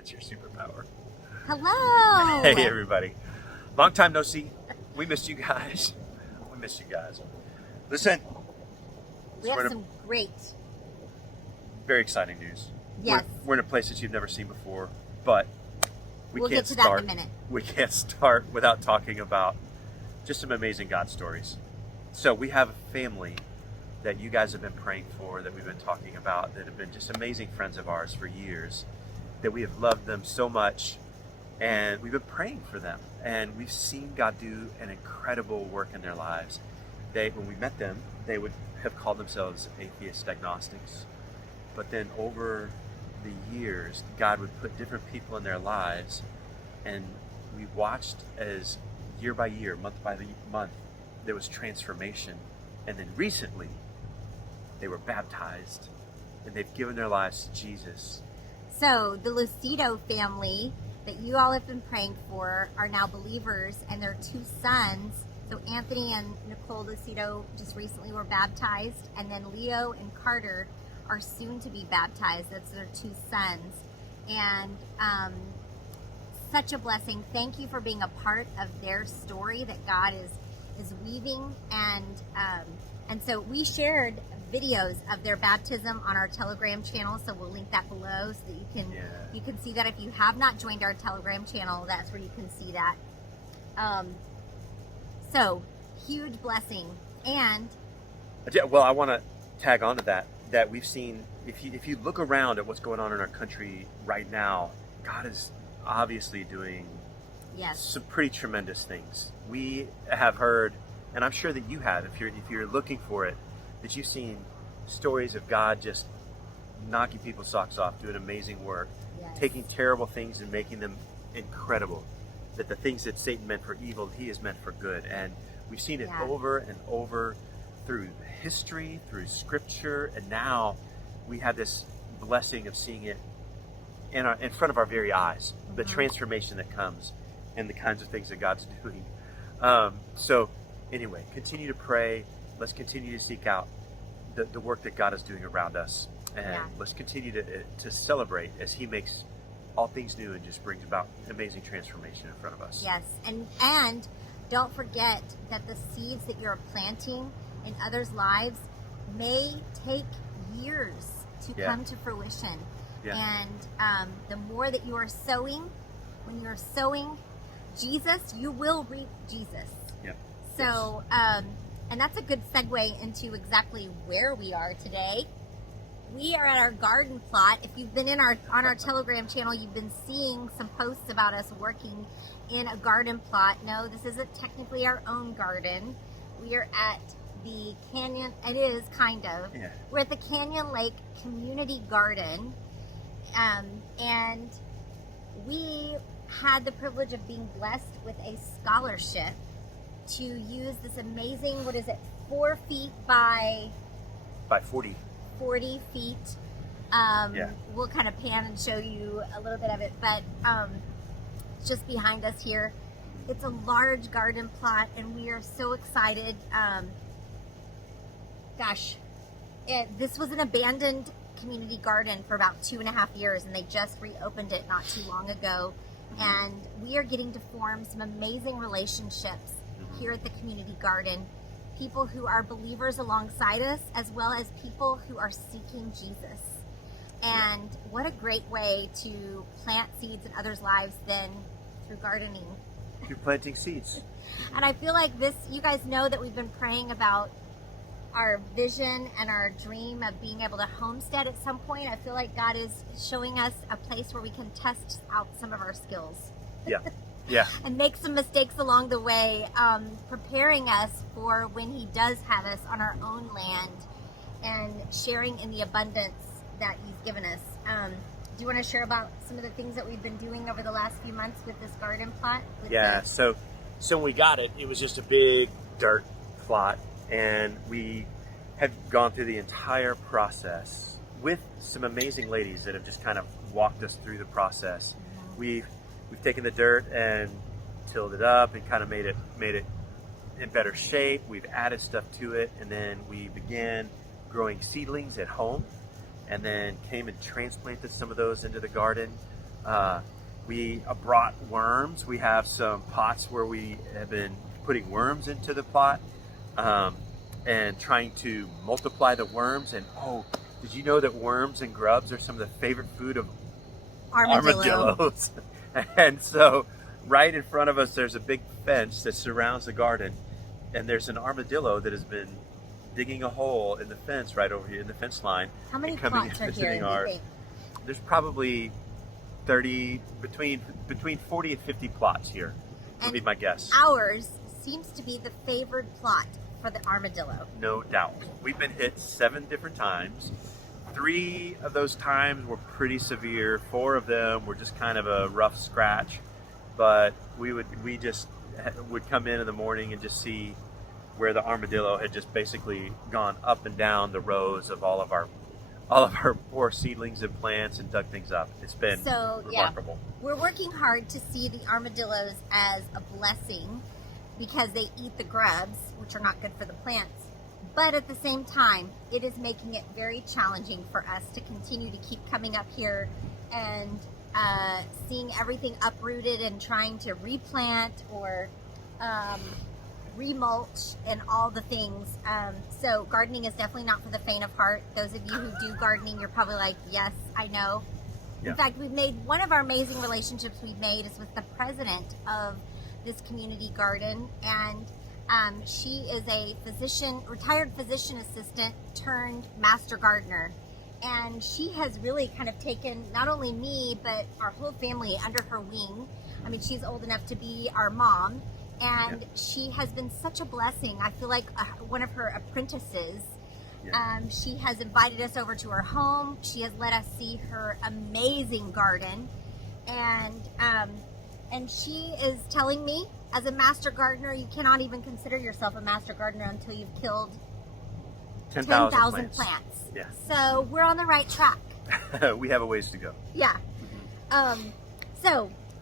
That's your superpower. Hello! Hey, everybody. Long time no see. We missed you guys. We missed you guys. Listen. We have some great, very exciting news. yes, We're in a place that you've never seen before, but we'll can't get to that in a minute. We can't start without talking about just some amazing God stories. So we have a family that you guys have been praying for, that we've been talking about, that have been just amazing friends of ours for years, that we have loved them so much, and we've been praying for them, and we've seen God do an incredible work in their lives. When we met them, they would have called themselves atheist agnostics, but then over the years, God would put different people in their lives, and we watched as year by year, month by month, there was transformation. And then recently, they were baptized, and they've given their lives to Jesus. So the Lucido family that you all have been praying for are now believers, and their two sons, so Anthony and Nicole Lucido just recently were baptized, and then Leo and Carter are soon to be baptized. That's their two sons. And such a blessing. Thank you for being a part of their story that God is weaving. And so we shared videos of their baptism on our Telegram channel, so we'll link that below so that you can see that. If you have not joined our Telegram channel, that's where you can see that. So huge blessing. And Well, I want to tag on to that we've seen, if you look around at what's going on in our country right now, God is obviously doing some pretty tremendous things. We have heard, and I'm sure that you have, if you're looking for it, that you've seen stories of God just knocking people's socks off, doing amazing work, taking terrible things and making them incredible. That the things that Satan meant for evil, he has meant for good. And we've seen it over and over through history, through scripture, and now we have this blessing of seeing it in front of our very eyes, the transformation that comes and the kinds of things that God's doing. So anyway, continue to pray. Let's continue to seek out the work that God is doing around us, and let's continue to celebrate as he makes all things new and just brings about amazing transformation in front of us. Yes, and don't forget that the seeds that you're planting in others' lives may take years to come to fruition. Yeah. And the more that you are sowing, when you're sowing Jesus, you will reap Jesus. Yeah. So, and that's a good segue into exactly where we are today. We are at our garden plot. If you've been on our Telegram channel, you've been seeing some posts about us working in a garden plot. No, this isn't technically our own garden. We are at the Canyon. It is kind of. Yeah. We're at the Canyon Lake Community Garden, and we had the privilege of being blessed with a scholarship to use this amazing, 4 feet by 40. 40 feet. We'll kind of pan and show you a little bit of it, but just behind us here, it's a large garden plot, and we are so excited. This was an abandoned community garden for about 2.5 years, and they just reopened it not too long ago. And we are getting to form some amazing relationships here at the community garden. People who are believers alongside us, as well as people who are seeking Jesus. And what a great way to plant seeds in others' lives than through gardening. You're planting seeds. And I feel like this, you guys know that we've been praying about our vision and our dream of being able to homestead at some point. I feel like God is showing us a place where we can test out some of our skills. Yeah. And make some mistakes along the way, preparing us for when he does have us on our own land and sharing in the abundance that he's given us. Do you want to share about some of the things that we've been doing over the last few months with this garden plot? So when we got it, it was just a big dirt plot, and we have gone through the entire process with some amazing ladies that have just kind of walked us through the process. We've taken the dirt and tilled it up and kind of made it in better shape. We've added stuff to it, and then we began growing seedlings at home, and then came and transplanted some of those into the garden. We brought worms. We have some pots where we have been putting worms into the pot and trying to multiply the worms. And did you know that worms and grubs are some of the favorite food of armadillos? And so right in front of us, there's a big fence that surrounds the garden. And there's an armadillo that has been digging a hole in the fence right over here in the fence line. How many plots are here, do you think? There's probably 30, between 40 and 50 plots here, would be my guess. Ours seems to be the favored plot for the armadillo. No doubt. We've been hit 7 different times. 3 of those times were pretty severe. 4 of them were just kind of a rough scratch. But we just would come in the morning and just see where the armadillo had just basically gone up and down the rows of all of our poor seedlings and plants and dug things up. It's been remarkable. Yeah. We're working hard to see the armadillos as a blessing because they eat the grubs, which are not good for the plants. But at the same time, it is making it very challenging for us to continue to keep coming up here and seeing everything uprooted and trying to replant or remulch and all the things. So gardening is definitely not for the faint of heart. Those of you who do gardening, you're probably like, yes, I know. Yeah. In fact, we've made one of our amazing relationships we've made is with the president of this community garden, and she is a retired physician assistant turned master gardener. And she has really kind of taken not only me, but our whole family under her wing. I mean, she's old enough to be our mom. And she has been such a blessing. I feel like one of her apprentices. She has invited us over to her home. She has let us see her amazing garden. And she is telling me, as a master gardener, you cannot even consider yourself a master gardener until you've killed 10,000 plants. Yeah. So we're on the right track. We have a ways to go. Yeah.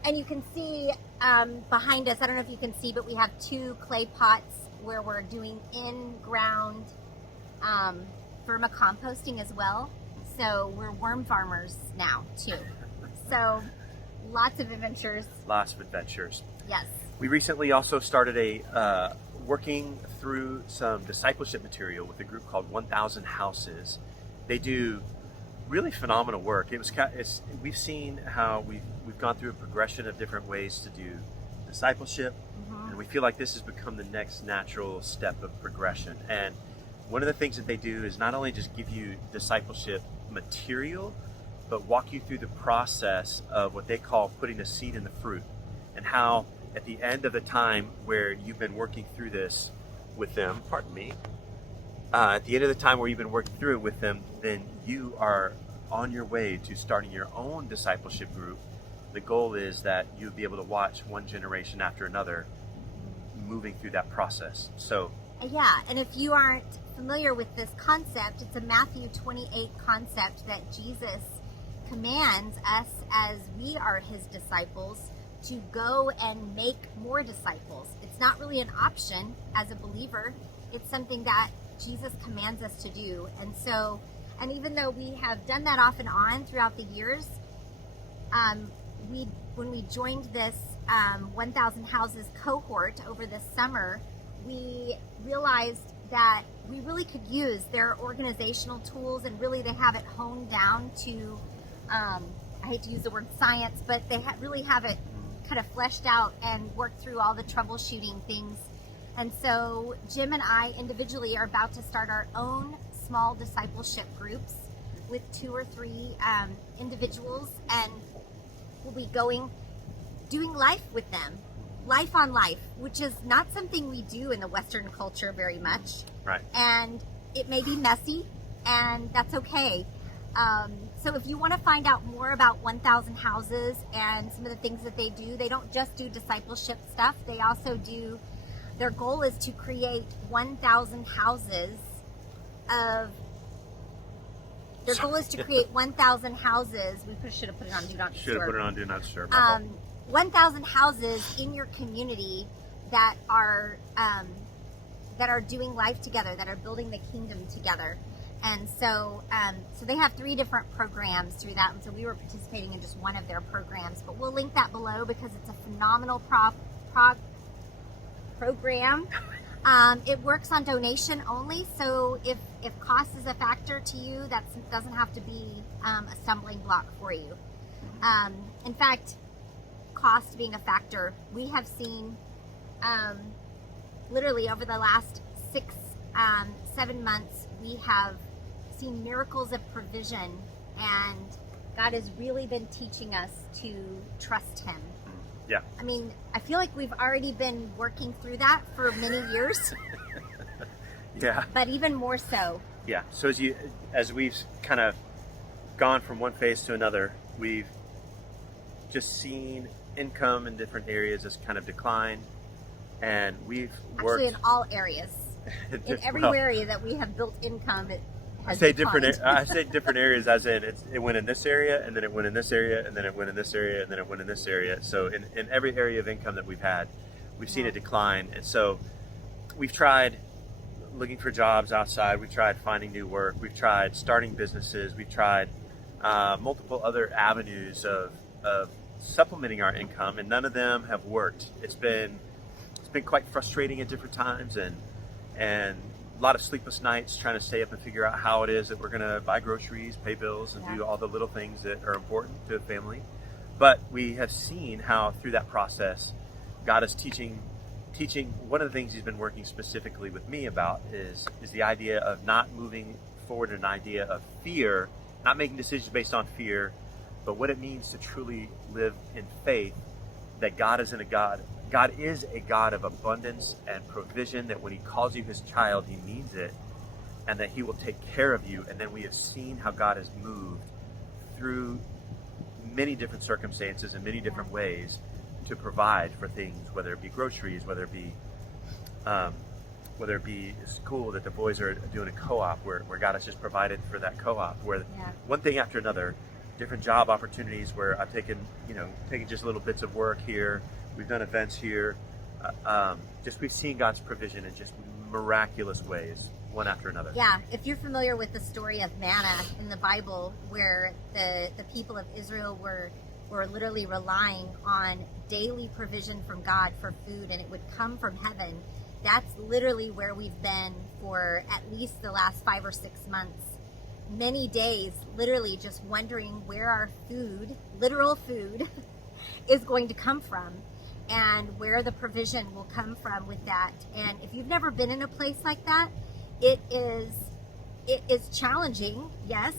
And you can see behind us, I don't know if you can see, but we have 2 clay pots where we're doing in-ground vermicomposting as well. So we're worm farmers now too. So lots of adventures. Lots of adventures. Yes. We recently also started working through some discipleship material with a group called 1,000 Houses. They do really phenomenal work. We've seen how we've gone through a progression of different ways to do discipleship, and we feel like this has become the next natural step of progression. And one of the things that they do is not only just give you discipleship material, but walk you through the process of what they call putting a seed in the fruit, and how at the end of the time where you've been working through this with them, at the end of the time where you've been working through it with them, then you are on your way to starting your own discipleship group. The goal is that you'll be able to watch one generation after another moving through that process. So yeah, and if you aren't familiar with this concept, it's a Matthew 28 concept that Jesus commands us as we are his disciples to go and make more disciples. It's not really an option as a believer. It's something that Jesus commands us to do. And even though we have done that off and on throughout the years, when we joined this 1,000 Houses cohort over this summer, we realized that we really could use their organizational tools, and really they have it honed down to, I hate to use the word science, but they really have it kind of fleshed out and worked through all the troubleshooting things. And so Jim and I individually are about to start our own small discipleship groups with 2 or 3 individuals, and we'll be doing life with them, life on life, which is not something we do in the Western culture very much. Right. And it may be messy, and that's okay. So if you want to find out more about 1,000 Houses and some of the things that they do, they don't just do discipleship stuff. They also do, their goal is to create 1,000 houses of, their goal is to create 1,000 houses. We should have put it on Do Not Disturb. Should have put it on Do Not Disturb. 1,000 houses in your community that are doing life together, that are building the kingdom together. And so, so they have 3 different programs through that. And so we were participating in just one of their programs, but we'll link that below because it's a phenomenal program. It works on donation only. So if cost is a factor to you, that doesn't have to be a stumbling block for you. In fact, cost being a factor, we have seen literally over the last 6-7 months, we have seen miracles of provision, and God has really been teaching us to trust Him. Yeah. I mean, I feel like we've already been working through that for many years. Yeah. But even more so. Yeah. So as we've kind of gone from one phase to another, we've just seen income in different areas as kind of decline, and we've worked actually in all areas. In every area that we have built income, it has declined. I say different areas as in it went in this area, and then it went in this area, and then it went in this area, and then it went in this area. So in every area of income that we've had, we've seen a decline. And so we've tried looking for jobs outside. We've tried finding new work. We've tried starting businesses. We've tried multiple other avenues of supplementing our income, and none of them have worked. It's been quite frustrating at different times, and a lot of sleepless nights trying to stay up and figure out how it is that we're going to buy groceries, pay bills, and do all the little things that are important to a family. But we have seen how through that process, God is teaching. One of the things He's been working specifically with me about is the idea of not moving forward an idea of fear, not making decisions based on fear, but what it means to truly live in faith that God is a God of abundance and provision, that when He calls you His child, He means it, and that He will take care of you. And then we have seen how God has moved through many different circumstances in many different ways to provide for things, whether it be groceries, whether it be school, that the boys are doing a co-op where God has just provided for that co-op, where one thing after another, different job opportunities where I've taken just little bits of work here. We've done events here. We've seen God's provision in just miraculous ways, one after another. Yeah, if you're familiar with the story of manna in the Bible, where the people of Israel were literally relying on daily provision from God for food, and it would come from heaven. That's literally where we've been for at least the last 5 or 6 months. Many days, literally just wondering where our food, literal food, is going to come from, and where the provision will come from with that. And if you've never been in a place like that, it is challenging, yes,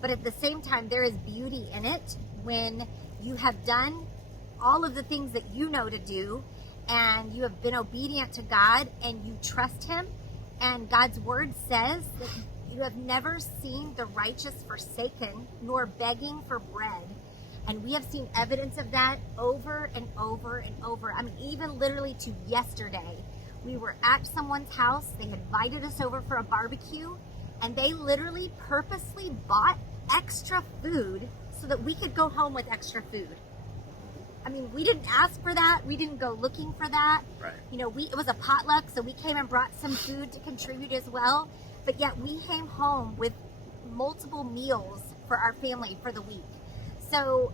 but at the same time, there is beauty in it when you have done all of the things that you know to do, and you have been obedient to God, and you trust Him. And God's word says that you have never seen the righteous forsaken, nor begging for bread. And we have seen evidence of that over and over and over. I mean, even literally to yesterday, we were at someone's house. They invited us over for a barbecue, and they literally purposely bought extra food so that we could go home with extra food. I mean, we didn't ask for that. We didn't go looking for that. Right. It was a potluck, so we came and brought some food to contribute as well. But yet we came home with multiple meals for our family for the week. So,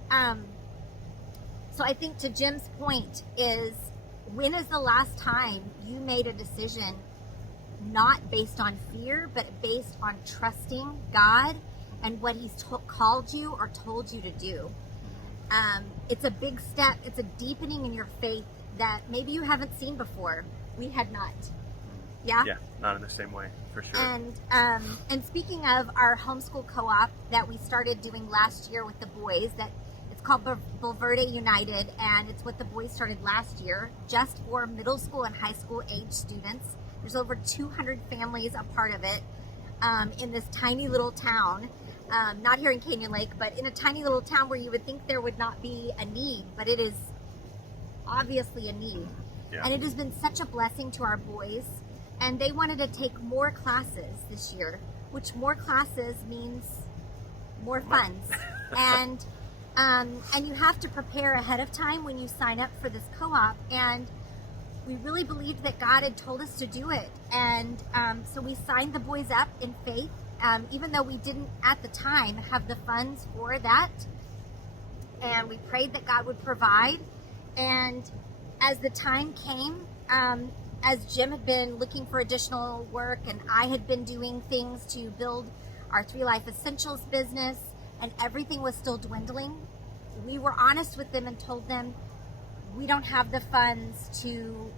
so I think to Jim's point is, when is the last time you made a decision not based on fear, but based on trusting God and what He's called you or told you to do? It's a big step. It's a deepening in your faith that maybe you haven't seen before. We had not. Yeah? Yeah, not in the same way, for sure. And speaking of our Homeschool Co-op that we started doing last year with the boys, that it's called Bulverde United, and it's what the boys started last year, just for middle school and high school age students. There's over 200 families a part of it in this tiny little town. Not here in Canyon Lake, but in a tiny little town where you would think there would not be a need, but it is obviously a need. Yeah. And it has been such a blessing to our boys. And they wanted to take more classes this year, which more classes means more funds. and you have to prepare ahead of time when you sign up for this co-op. And we really believed that God had told us to do it. And so we signed the boys up in faith even though we didn't at the time have the funds for that, and we prayed that God would provide. And as the time came, as Jim had been looking for additional work and I had been doing things to build our 3 Life Essentials business, and everything was still dwindling, we were honest with them and told them we don't have the funds to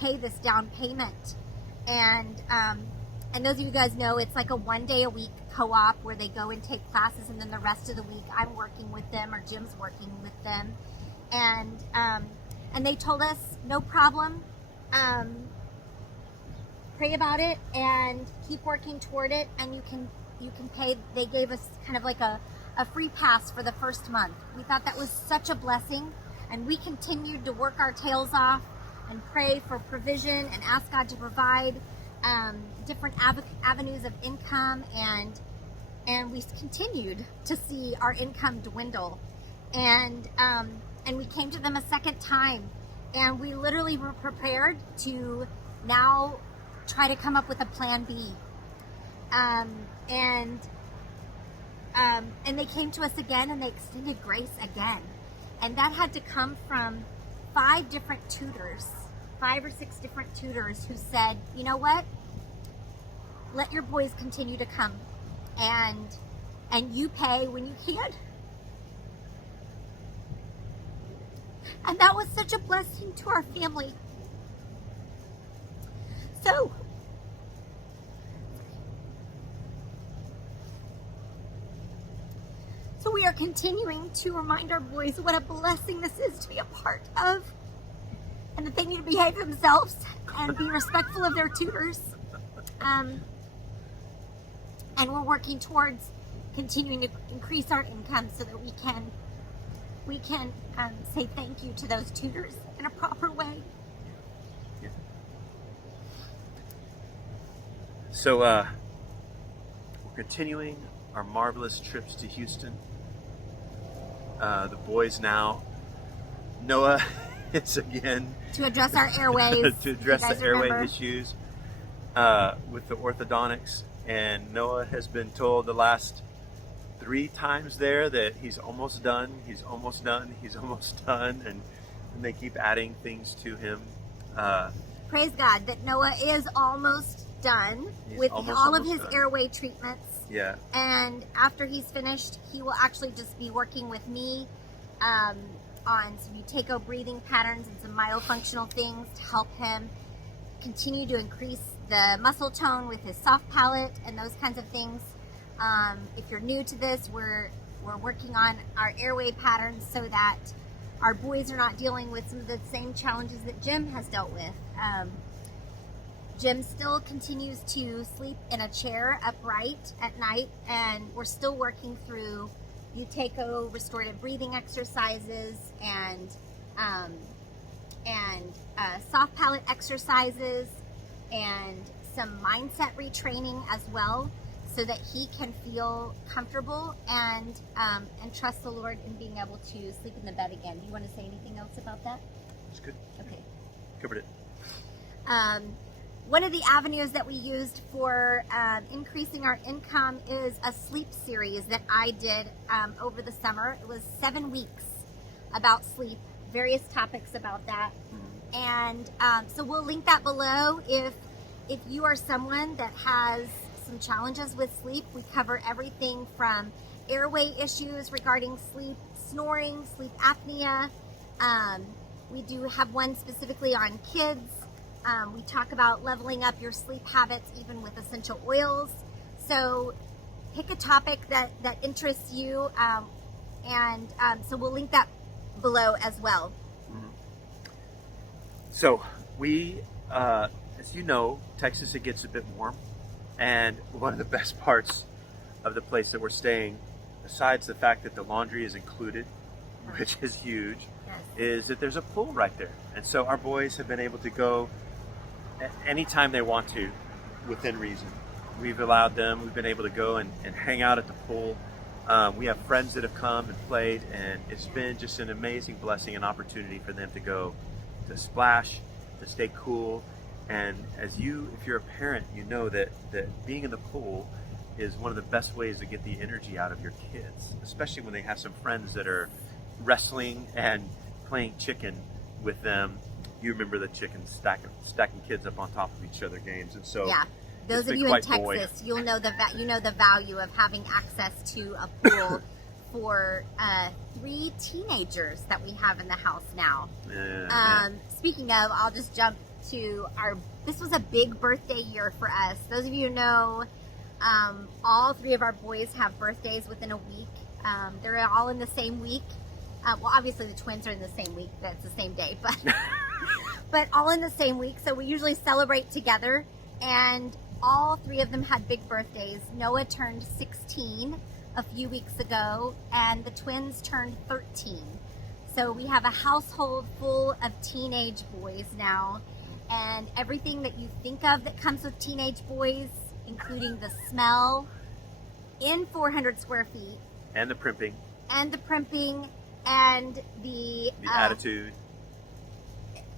pay this down payment. And those of you guys know, it's like a 1 day a week co-op where they go and take classes, and then the rest of the week I'm working with them or Jim's working with them. And they told us, no problem, pray about it and keep working toward it, and you can pay. They gave us kind of like a free pass for the first month. We thought that was such a blessing, and we continued to work our tails off and pray for provision and ask God to provide different avenues of income, and we continued to see our income dwindle. And we came to them a second time, and we literally were prepared to now try to come up with a plan B. And they came to us again, and they extended grace again. And that had to come from 5 different tutors, 5 or 6 different tutors who said, you know what? Let your boys continue to come, and you pay when you can. And that was such a blessing to our family. So we are continuing to remind our boys what a blessing this is to be a part of, and that they need to behave themselves and be respectful of their tutors. And we're working towards continuing to increase our income so that we can say thank you to those tutors in a proper way. Yeah. So we're continuing our marvelous trips to Houston. The boys now, Noah is again to address our airways, to address the airway issues with the orthodontics. And Noah has been told the last 3 times there that he's almost done, and they keep adding things to him. Praise God that Noah is almost done with all of his airway treatments. Yeah. And after he's finished, he will actually just be working with me on some Uteko breathing patterns and some myofunctional things to help him continue to increase the muscle tone with his soft palate and those kinds of things. If you're new to this, we're working on our airway patterns so that our boys are not dealing with some of the same challenges that Jim has dealt with. Jim still continues to sleep in a chair upright at night, and we're still working through Uteko restorative breathing exercises and soft palate exercises and some mindset retraining as well, so that he can feel comfortable and trust the Lord in being able to sleep in the bed again. Do you want to say anything else about that? It's good. Okay. Covered it. One of the avenues that we used for increasing our income is a sleep series that I did over the summer. It was 7 weeks about sleep, various topics about that. And so we'll link that below. If you are someone that has some challenges with sleep, we cover everything from airway issues regarding sleep, snoring, sleep apnea. We do have one specifically on kids. We talk about leveling up your sleep habits, even with essential oils. So pick a topic that interests you, and so we'll link that below as well. So we, as you know, Texas, it gets a bit warm. And one of the best parts of the place that we're staying, besides the fact that the laundry is included, which is huge, is that there's a pool right there. And so our boys have been able to go anytime they want to, within reason. We've allowed them, we've been able to go and hang out at the pool. We have friends that have come and played, and it's been just an amazing blessing and opportunity for them to go to splash, to stay cool. And if you're a parent, you know that being in the pool is one of the best ways to get the energy out of your kids, especially when they have some friends that are wrestling and playing chicken with them. You remember the chicken stacking kids up on top of each other games, and so yeah. Those of you in Texas, you'll know the value of having access to a pool for 3 teenagers that we have in the house now. Speaking of, I'll just jump to this was a big birthday year for us. Those of you who know, all 3 of our boys have birthdays within a week. They're all in the same week. Well, obviously the twins are in the same week. That's the same day, but but all in the same week. So we usually celebrate together, and all 3 of them had big birthdays. Noah turned 16 a few weeks ago, and the twins turned 13. So we have a household full of teenage boys now, and everything that you think of that comes with teenage boys, including the smell in 400 square feet. And the primping. And the primping, and the attitude.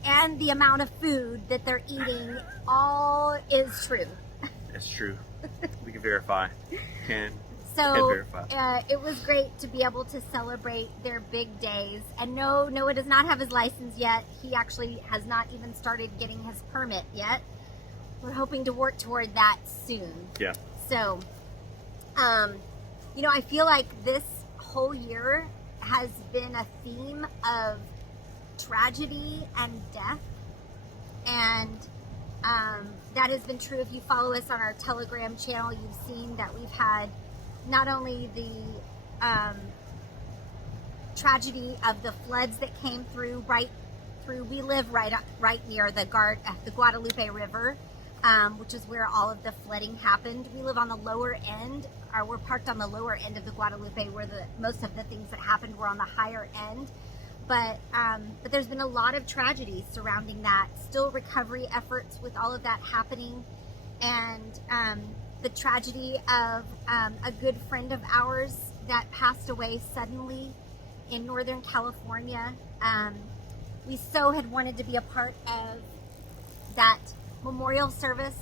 And the amount of food that they're eating, all is true. It's true. We can verify. Can verify. It was great to be able to celebrate their big days. And no, Noah does not have his license yet. He actually has not even started getting his permit yet. We're hoping to work toward that soon. Yeah. So, I feel like this whole year has been a theme of tragedy and death. And that has been true. If you follow us on our Telegram channel, you've seen that we've had not only the tragedy of the floods that came through. We live right near the Guadalupe River, which is where all of the flooding happened. We live on the lower end, or we're parked on the lower end of the Guadalupe, where most of the things that happened were on the higher end. But there's been a lot of tragedy surrounding that. Still recovery efforts with all of that happening, and the tragedy of a good friend of ours that passed away suddenly in Northern California. We so had wanted to be a part of that memorial service,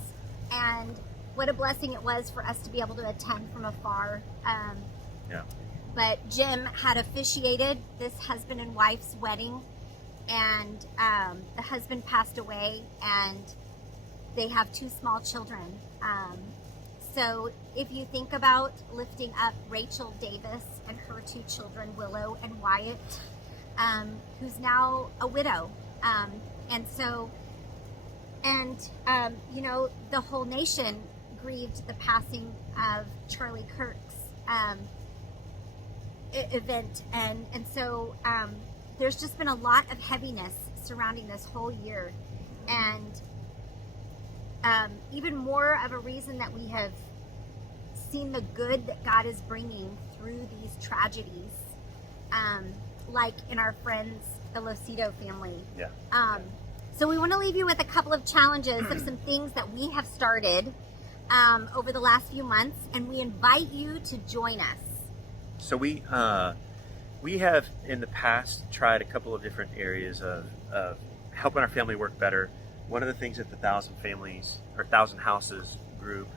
and what a blessing it was for us to be able to attend from afar. Yeah. But Jim had officiated this husband and wife's wedding, and the husband passed away, and they have 2 small children. So if you think about lifting up Rachel Davis and her 2 children, Willow and Wyatt, who's now a widow. The whole nation grieved the passing of Charlie Kirk's event. And so there's just been a lot of heaviness surrounding this whole year. And even more of a reason that we have seen the good that God is bringing through these tragedies, like in our friends, the Lucido family. Yeah. So we want to leave you with a couple of challenges of some things that we have started over the last few months, and we invite you to join us. So we have in the past tried a couple of different areas of helping our family work better. One of the things that the 1,000 Houses group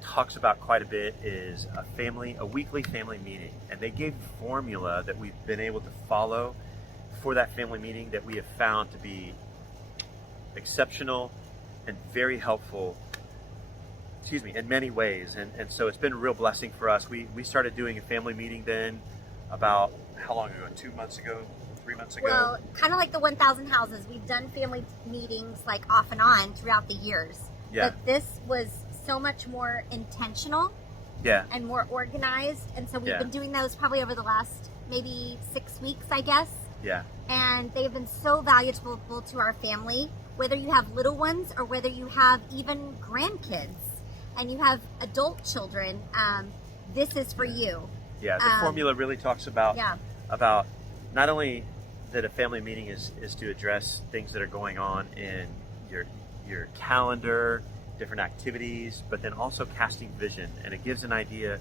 talks about quite a bit is a weekly family meeting, and they gave a formula that we've been able to follow for that family meeting that we have found to be exceptional and very helpful, in many ways. And so it's been a real blessing for us. We started doing a family meeting then about, how long ago? 2 months ago? 3 months ago? Well, kind of like the 1,000 Houses. We've done family meetings like off and on throughout the years. Yeah. But this was so much more intentional. Yeah. And more organized. And so we've been doing those probably over the last maybe 6 weeks, I guess. Yeah. And they've been so valuable to our family, whether you have little ones or whether you have even grandkids and you have adult children. This is for you. Yeah, the formula really talks about not only that a family meeting is to address things that are going on in your calendar, different activities, but then also casting vision. And it gives an idea,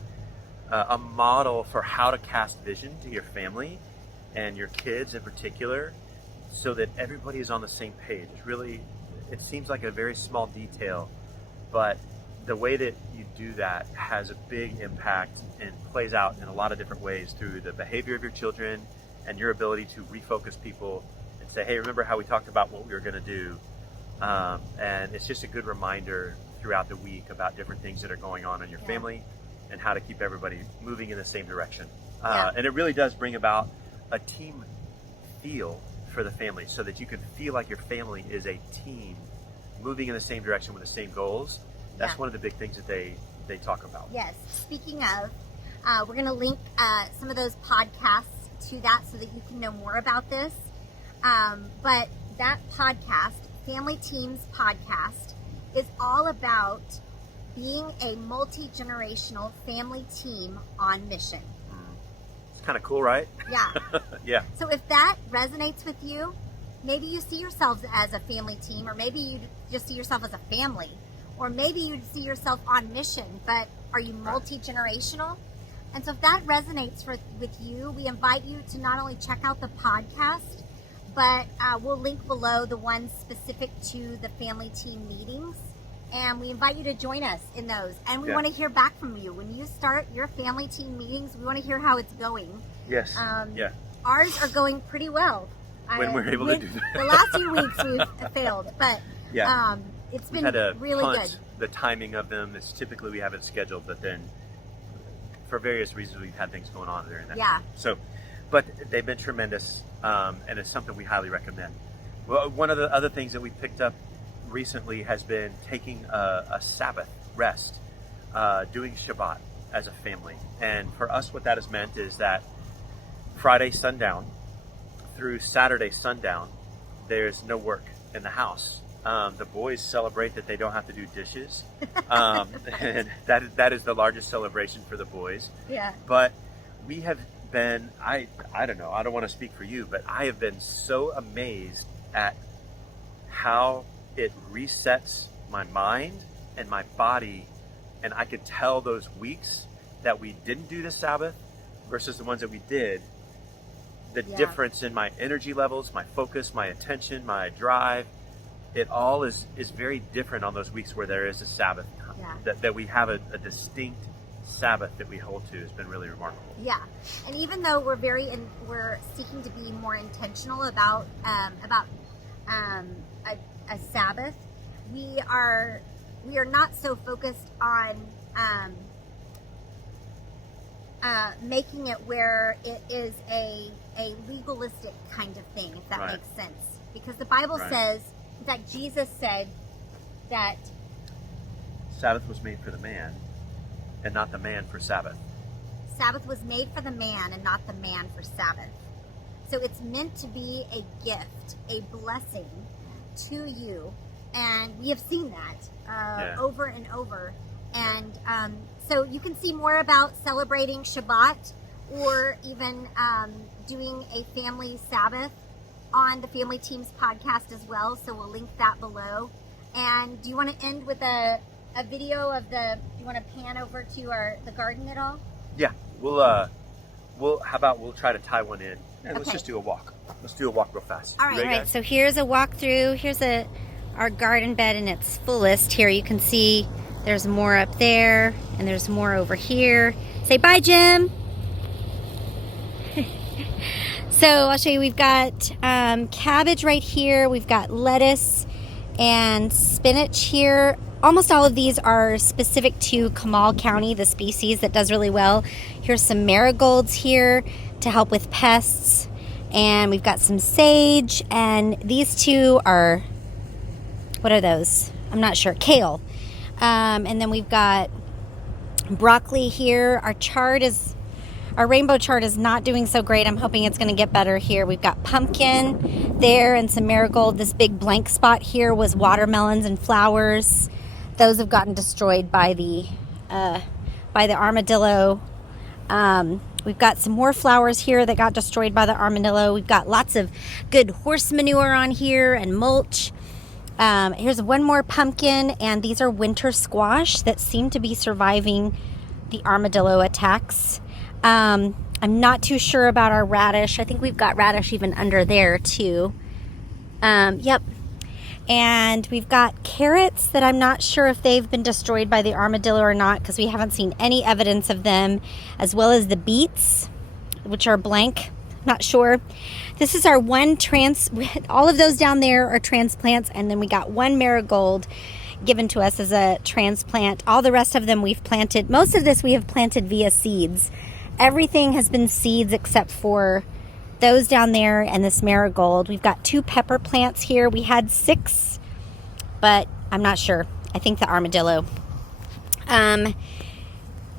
a model for how to cast vision to your family and your kids in particular, so that everybody is on the same page. It seems like a very small detail, but the way that you do that has a big impact and plays out in a lot of different ways through the behavior of your children and your ability to refocus people and say, hey, remember how we talked about what we were going to do? And it's just a good reminder throughout the week about different things that are going on in your family and how to keep everybody moving in the same direction. And it really does bring about a team feel for the family, so that you can feel like your family is a team moving in the same direction with the same goals. That's one of the big things that they talk about. Yes. Speaking of, we're going to link some of those podcasts to that so that you can know more about this. But that podcast, Family Teams Podcast, is all about being a multi-generational family team on mission. It's kind of cool, right? Yeah. Yeah. So if that resonates with you, maybe you see yourselves as a family team, or maybe you just see yourself as a family, or maybe you see yourself on mission, but are you multi-generational? And so if that resonates with you, we invite you to not only check out the podcast, but we'll link below the ones specific to the family team meetings. And we invite you to join us in those. And we want to hear back from you. When you start your family team meetings, we want to hear how it's going. Yes. Ours are going pretty well. When we're able to do that. The last few weeks we've failed, but it's been really good. The timing of them is typically we have it scheduled, but then for various reasons we've had things going on during that time. So, but they've been tremendous, and it's something we highly recommend. Well, one of the other things that we picked up recently has been taking a Sabbath rest, doing Shabbat as a family. And for us, what that has meant is that Friday sundown through Saturday sundown, there's no work in the house. The boys celebrate that they don't have to do dishes. And that is the largest celebration for the boys. Yeah. But we have been, I don't know, I don't want to speak for you, but I have been so amazed at how it resets my mind and my body. And I could tell those weeks that we didn't do the Sabbath versus the ones that we did, the difference in my energy levels, my focus, my attention, my drive, it all is very different on those weeks where there is a Sabbath. That we have a distinct Sabbath that we hold to has been really remarkable. Yeah, and even though we're seeking to be more intentional about a Sabbath, we are not so focused on making it where it is a legalistic kind of thing, if that makes sense. Because the Bible says, in fact, Jesus said that Sabbath was made for the man and not the man for Sabbath. Sabbath was made for the man and not the man for Sabbath. So it's meant to be a gift, a blessing to you. And we have seen that over and over. And so you can see more about celebrating Shabbat or even doing a family Sabbath on the Family Teams podcast as well. So we'll link that below. And do you want to end with a video of do you want to pan over to the garden at all? Yeah, how about we'll try to tie one in. And let's just do a walk. Let's do a walk real fast. All right, so here's a walkthrough. Here's our garden bed in its fullest. Here you can see there's more up there and there's more over here. Say bye, Jim. So I'll show you, we've got cabbage right here. We've got lettuce and spinach here. Almost all of these are specific to Comal County, the species that does really well. Here's some marigolds here to help with pests. And we've got some sage, and these two are, what are those? I'm not sure, kale. And then we've got broccoli here. Our rainbow chard is not doing so great. I'm hoping it's going to get better here. We've got pumpkin there and some marigold. This big blank spot here was watermelons and flowers. Those have gotten destroyed by the armadillo. We've got some more flowers here that got destroyed by the armadillo. We've got lots of good horse manure on here and mulch. Here's one more pumpkin, and these are winter squash that seem to be surviving the armadillo attacks. I'm not too sure about our radish. I think we've got radish even under there too. Yep. And we've got carrots that I'm not sure if they've been destroyed by the armadillo or not, because we haven't seen any evidence of them, as well as the beets, which are blank. Not sure. This is our one all of those down there are transplants, and then we got one marigold given to us as a transplant. All the rest of them we've planted. Most of this we have planted via seeds. Everything has been seeds except for those down there and this marigold. We've got 2 pepper plants here. We had 6, but I'm not sure. I think the armadillo.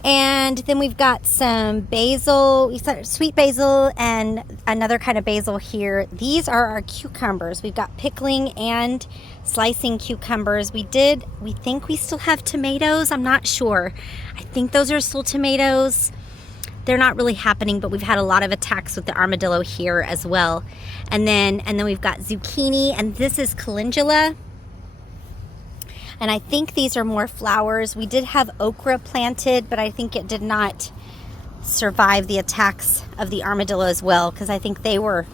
And then we've got some basil, sweet basil, and another kind of basil here. These are our cucumbers. We've got pickling and slicing cucumbers. We think we still have tomatoes. I'm not sure. I think those are still tomatoes. They're not really happening, but we've had a lot of attacks with the armadillo here as well. And then we've got zucchini, and this is calendula. And I think these are more flowers. We did have okra planted, but I think it did not survive the attacks of the armadillo as well, because I think they were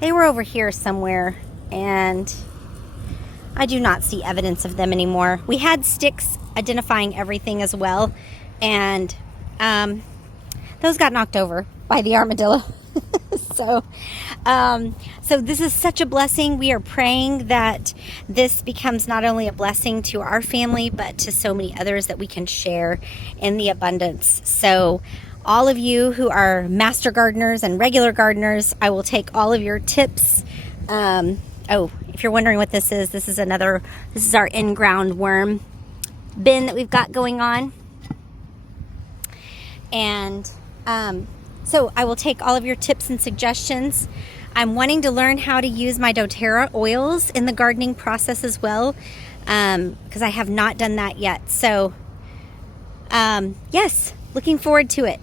over here somewhere, and I do not see evidence of them anymore. We had sticks identifying everything as well, and those got knocked over by the armadillo. So this is such a blessing. We are praying that this becomes not only a blessing to our family, but to so many others that we can share in the abundance. So all of you who are master gardeners and regular gardeners, I will take all of your tips. Oh, if you're wondering what this is our in-ground worm bin that we've got going on. And so I will take all of your tips and suggestions. I'm wanting to learn how to use my doTERRA oils in the gardening process as well, because I have not done that yet. So yes, looking forward to it.